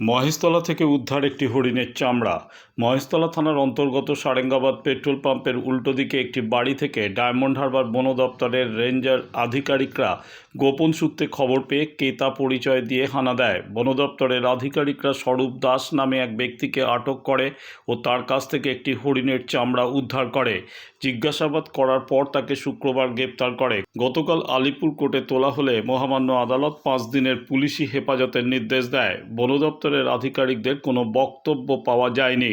মহেশতলা থেকে উদ্ধার একটি হরিণের চামড়া। মহেশতলা থানার অন্তর্গত সারেঙ্গাবাদ পেট্রোল পাম্পের উল্টো দিকে একটি বাড়ি থেকে ডায়মন্ড হারবার বন দপ্তরের রেঞ্জার আধিকারিকরা গোপন সূত্রে খবর পেয়ে কেতা পরিচয় দিয়ে হানা দেয়। বন দপ্তরের আধিকারিকরা স্বরূপ দাস নামে এক ব্যক্তিকে আটক করে ও তার কাছ থেকে একটি হরিণের চামড়া উদ্ধার করে। জিজ্ঞাসাবাদ করার পর তাকে শুক্রবার গ্রেপ্তার করে। গতকাল আলিপুর কোর্টে তোলা হলে মহামান্য আদালত পাঁচ দিনের পুলিশি হেফাজতের নির্দেশ দেয়। বন দপ্তরের আধিকারিকদের কোনো বক্তব্য পাওয়া যায়নি।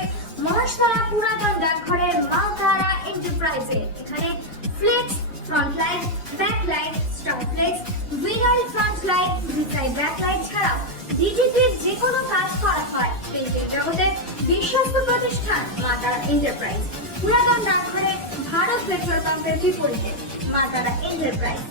মহেশতলা পুরাতন ডাকঘরের মালতারা এন্টারপ্রাইজে এখানে flex front light back light star flex winner front light ভিসাই back light ছাড়াও ডিজিটির যে কোনো কাজ করা হয়। প্রিন্টিং জগতে বিশ্বস্ত প্রতিষ্ঠান মাতারা এন্টারপ্রাইজ পুরাতন ডাকঘরে ভারত পেট্রোল পাম্পের বিপরীতে মাতারা এন্টারপ্রাইজ